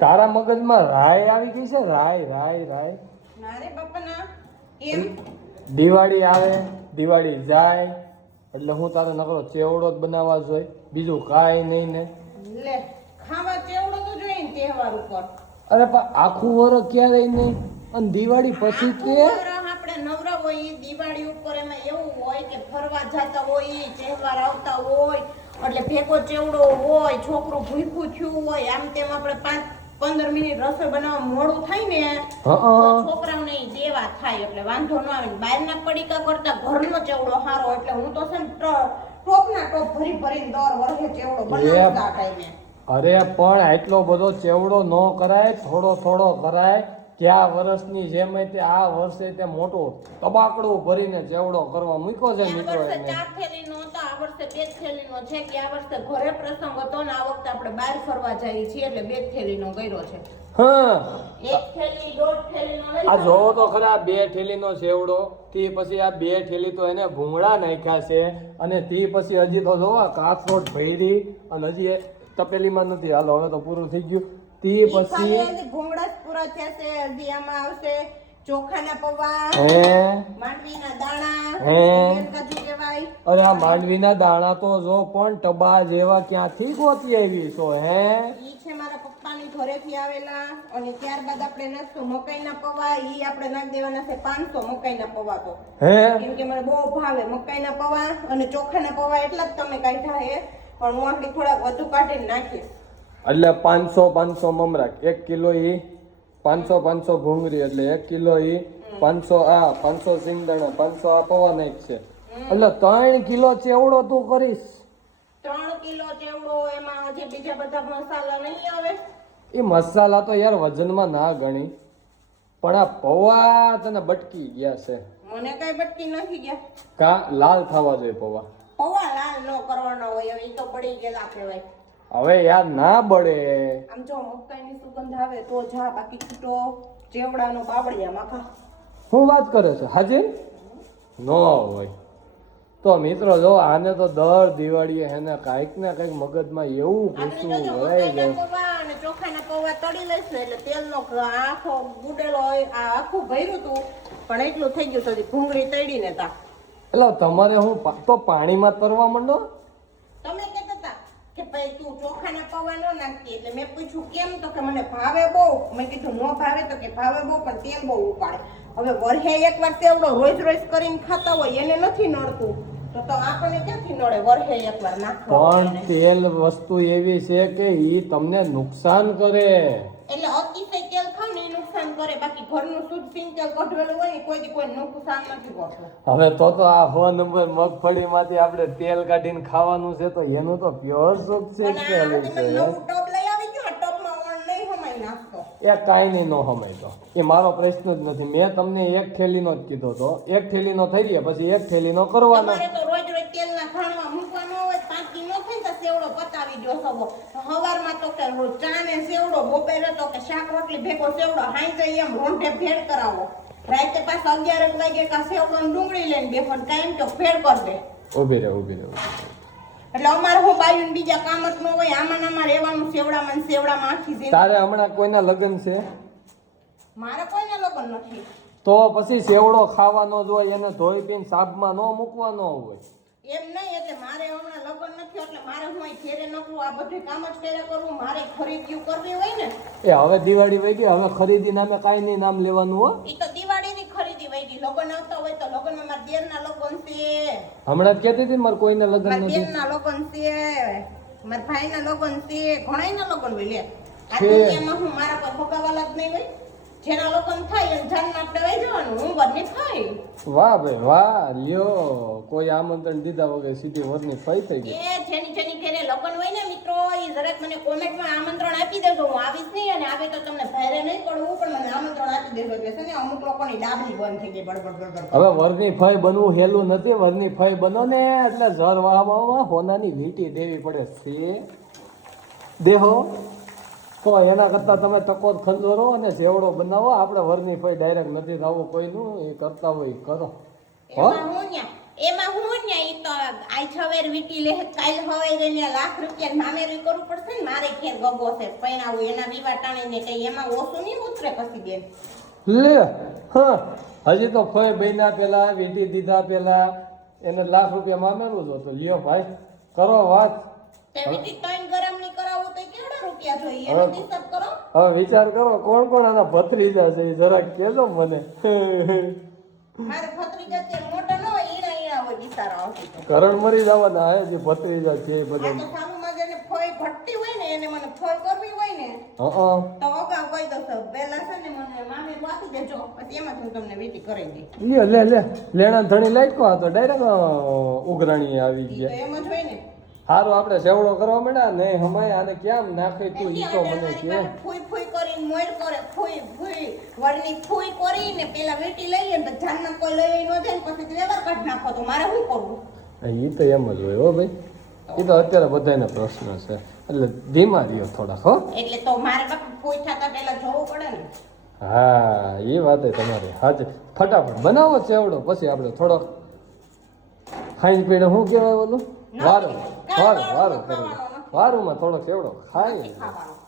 તારા મગજમાં રાય આવી ગઈ છે? રાય રાય રાય ના રે બાપા ના. એમ દિવાળી આવે, દિવાળી જાય એટલે હું તારે નકરો ચેવડો જ બનાવવા જોઈએ, બીજું કાંઈ નહીં ને. લે ખાવા ચેવડો તો જોઈએ ને તહેવાર ઉપર. અરે પણ આખું વર્ષ ક્યારેય નહીં, અને દિવાળી પછી તે આપણે નવરા હોય દિવાળી ઉપર એમાં એવું હોય કે ફરવા જતા હોય, તહેવાર આવતા હોય એટલે ભેગો ચેવડો હોય, છોકરું ભૂખ્યું થયું હોય, આમ તેમ આપણે 5-15 મિનિટ રસોઈ બનાવવા મોડું થાય ને તો છોકરાઓને દેવા થાય એટલે વાંધો ન આવે. બહારના પડીકા કરતા ઘરનો ચેવડો સારો એટલે હું તો છે ને ટોપના ટોપ ભરી ભરીને દર વર્ષે ચેવડો બનાવતા ટાઈમે. અરે પણ આટલો બધો ચેવડો ન કરાય, થોડો થોડો કરાય. કે આ વર્ષની જેમ તે આ વર્ષે તે મોટો તબાકડું ભરીને ચેવડો કરવા મૂક્યો છે મિત્રો. આ વર્ષે 4 થેલીનો હતો, આ વર્ષે 2 થેલીનો છે કે આ વર્ષે ઘરે પ્રસંગ હતો ને આ વખતે આપણે બહાર ફરવા જઈએ છીએ એટલે 2 થેલીનો કર્યો છે. હા 1 થેલી 1.5 થેલીનો લઈ આ જોવો તો ખરા, 2 થેલીનો ચેવડો. તે પછી આ 2 થેલી તો એને ભૂંગળા નાખ્યા છે, અને તે પછી હજી તો જોવા કાથરોટ ભરી અને હજી તપેલીમાં નથી. હાલો હવે તો પૂરું થઈ ગયું. તે પછી ભૂંગળા પૂરા થયા છે, હજી આમાં આવશે ચોખાના પૌવા, માંડવીના દાણા, કાજુ કહેવાય. અરે આ માંડવીના દાણા તો જો પણ ટબા જેવા ક્યાંથી ગોતી આવી છો? ઈ છે મારા પપ્પાની ઘરેથી આવેલા. અને ત્યારબાદ આપણે નાખશું મકાઈના પૌવા. ઈ આપણે નાખી દેવાના છે 500 મકાઈના પૌવા. તો કેમ કે મને બહુ ભાવે મકાઈના પૌવા અને ચોખાના પૌવા, એટલા જ તમે કાઢ્યા હે, પણ હું આટલી થોડાક વધુ કાઢીને નાખીશ. એટલે 500 મમરા, 1 કિલો ઈ 500 ભૂંગળી એટલે 1 કિલો ઈ 500 આ 500 સિંગદાણા, 500 આ પૌવા નાખ છે એટલે 3 કિલો ચેવડો તું કરીશ. 3 કિલો ચેવડો. એમાં હજી બીજા બધા મસાલા નહીં આવે. એ મસાલા તો યાર વજનમાં ના ગણી, પણ આ પૌવા તને બટકી ગયા છે. મને કઈ બટકી નથી ગયા. કા લાલ થવા જોઈએ પૌવા? પૌવા લાલ ન કરવાનો હોય, હવે ઈ તો પડી ગયેલા કહેવાય. હવે યાર ના બળે. આમ જો મકાઈની સુગંધ આવે તો જા, બાકી છૂટો ચેવડાનો બાબડિયા માખા. શું વાત કરે છે? હાજી ન હોય તો મિત્રો જો આને તો દર દિવાળીએ હેને કાંઈક ને કાંઈક મગજમાં એવું ઘૂસવું ભરાઈ જાય. અને ચોખાના પૌવા તળી લઈશ ને એટલે તેલનો આખો ગુડેલો હોય, આ આખું ભર્યું હતું પણ એટલું થઈ ગયું સુધી ભૂંગળી તળીને તા. એટલે તમારે હું તો પાણીમાં તરવા માંડો. તમે કહેતા હતા કે ભાઈ તું ચોખાના પૌવા ન નાખતી, એટલે મેં પૂછ્યું કેમ, તો કે મને ભાવે બહુ. મેં કીધું ન ભાવે, તો કે ભાવે બહુ પણ તેલ બહુ ઉપાડે. હવે વર્ષે એકવાર તેવડો રોજ રોજ કરીને ખાતા હોય એને નથી નડતું, તો આપણને ક્યાંથી નડે વર્ષે એકવાર નાખવા? પણ તેલ વસ્તુ એવી છે કે ઈ તમને નુકસાન કરે. એટલે અતિશય તેલ ખાવ ને એ નુકસાન કરે, બાકી ઘરનું શુદ્ધ સિંગ તેલ કઢવેલું હોય ને કોઈ નુકસાન નથી કરતું. હવે તો આ 100 નંબર મગફળીમાંથી આપણે તેલ કાઢીને ખાવાનું છે, તો એનું તો પ્યોર સુખ છે. ટબ લઈ આવી ગયો, ટબમાં ઓણ નહીં હમાઈ નાખતો. એ કાંઈ નહીં નો હમાય તો એ મારો પ્રશ્ન જ નથી. મેં તમને 1 થેલીનો જ કીધો તો 1 થેલીનો થઈ ગયા પછી 1 થેલીનો કરવાનો. તમારે તો રોજ રોજ તેલના ખાણવા મૂકવાનો હોય, પાકી ન થાય તો સેવડો પતાવી દો સબો. સવારમાં તો કે ચા ને સેવડો, બપોરે તો કે શાક રોટલી ભેગો સેવડો, હાઈ જાય એમ રોંઢે ફેર કરાવો. રાતે પાછા 11 વાગે કા સેવડો ને ડુંગળી લઈને બેસો, કાયમ તો ફેર કર દે. ઊભી રહે. એટલે અમારે હું બાયું બીજા કામ જ ન હોય, આમાં રહેવાનું સેવડામાં આખી જિંદગી. તારે હમણાં કોઈના લગ્ન છે? મારે કોઈના લગ્ન નથી. તો પછી સેવડો ખાવાનો જ હોય, એને ધોઈ પીને સાબમાં ન મૂકવાનો હોય. એમ નહીં, એટલે મારે હમણાં લગ્ન નથી એટલે મારે હું અહીં ઘેરે નકરું આ બધું કામ જ કર્યા કરવું. મારે ખરીદી કરવી હોય ને. એ હવે દિવાળી વઈ ગઈ, હવે ખરીદી નામે કાંઈ નહીં નામ લેવાનું હો. ઈ તો દિવાળીની ખરીદી વઈ ગઈ. લગ્ન આવતા હોય તો લગ્નમાં મારા દેરના લગ્ન છે. હમણાં જ કહેતી હતી મારે કોઈના લગ્ન મારા નથી. દેરના લગ્ન છે, મારા ભાઈના લગ્ન છે, ઘણાયના લગ્ન હોય. લે આ દુનિયામાં હું મારા પર ભગાવાલા જ નહીં હોય. જેના લગ્ન થાય એને જાનમાં આપણે વઈ જવાનું. હું વરની ફઈ. વાહ ભાઈ વાહ, લ્યો કોઈ આમંત્રણ દીધા વગર સીધી વરની ફઈ થઈ ગઈ. એ જેની ઘરે લગ્ન હોય ને મિત્રો, ઈ જરાક મને કોમેન્ટમાં આમંત્રણ આપી દેજો. હું આવીશ નહીં, અને આવે તો તમને ભારે નહીં પડવું, પણ મને આમંત્રણ આપી દેજો. કે છે ને અમુક લોકોની ડાબલી બંધ થઈ ગઈ બડબડ. હવે વરની ફઈ બનવું હેલું નથી. વરની ફઈ બનો ને એટલે જર વાહવામાં હોનાની વીંટી દેવી પડે છે. દેહો તો એના કરતા તમે તકો ખંજોરો અને સેવડો બનાવો. આપણે વરની ફઈ ડાયરેક્ટ નથી થવું કોઈનું, એ કરતા હોય કરો. એમાં હું ને ઈ તો આજ હવેર વીટી લે કાલ હવેર ને લાખ રૂપિયા મામેરી કરવું પડશે ને મારે ખેર ગગો છે પૈણાવું એના વિવાહ ટાણીને કઈ એમાં ઓછું નહીં ઉતરે પછી બેન લે હા હજી તો ફોય બહેના પેલા વીટી દીધા પેલા એને લાખ રૂપિયા મામેરું જ હતો લ્યો ભાઈ કરો વાત તે વીટી 3 ગરમ ની કરાવું તો કેવડા રૂપિયા જોઈએ એનો હિસાબ કરો હવે વિચાર કરો કોણ કોણ આના ભત્રીજા છે ઈ જરાક કહેજો મને મારે ભત્રીજા તે મોટા ન હોય ઈણા હોય બિચારા આવતી તો કરણ મરી જવાના હે જે ભત્રીજા છે એ આ બધા તો સામુમાં જેને ફોય ઘટતી હોય ને એને મને ફોય કરવી હોય ને હા તો અગાઉ કહી દો છો પહેલા છે ને મને મામે વાતી દેજો પછી એમાં હું તમને વીટી કરી દઈ લે લેણા ધણી લાગ્યો આ તો ડાયરેક્ટ ઉઘરાણી આવી તો ગયા એમ જ હોય ને સારું આપણે સેવડો કરવા માંડ્યા નહીં હમાય આને કેમ નાખે તું ઈ તો મને કે ફૂઈ ફૂઈ કરીને મોર કરે ફૂઈ ફૂઈ વળની ફૂઈ કરીને પેલા વીટી લઈએ ને જાનમાં કોઈ લઈ ન જાય ને પછી લેવર કાઢ નાખો તો મારે શું કરવું ઈ તો એમ જ હોય હો ભાઈ ઈ તો અત્યારે બધાયના પ્રશ્ન છે એટલે ધીમા રહ્યો થોડાક હો એટલે તો મારે બાપા ફૂઈ થતા પહેલા જોવું પડે ને હા એ વાત તમારી હાજર ફટાફટ બનાવો સેવડો પછી આપણે થોડોક ખાઈ પીને શું કહેવાય ઓલું વારું વારું વારું વારુંમાં થોડોક સેવડો ખાઈ ખાવાનો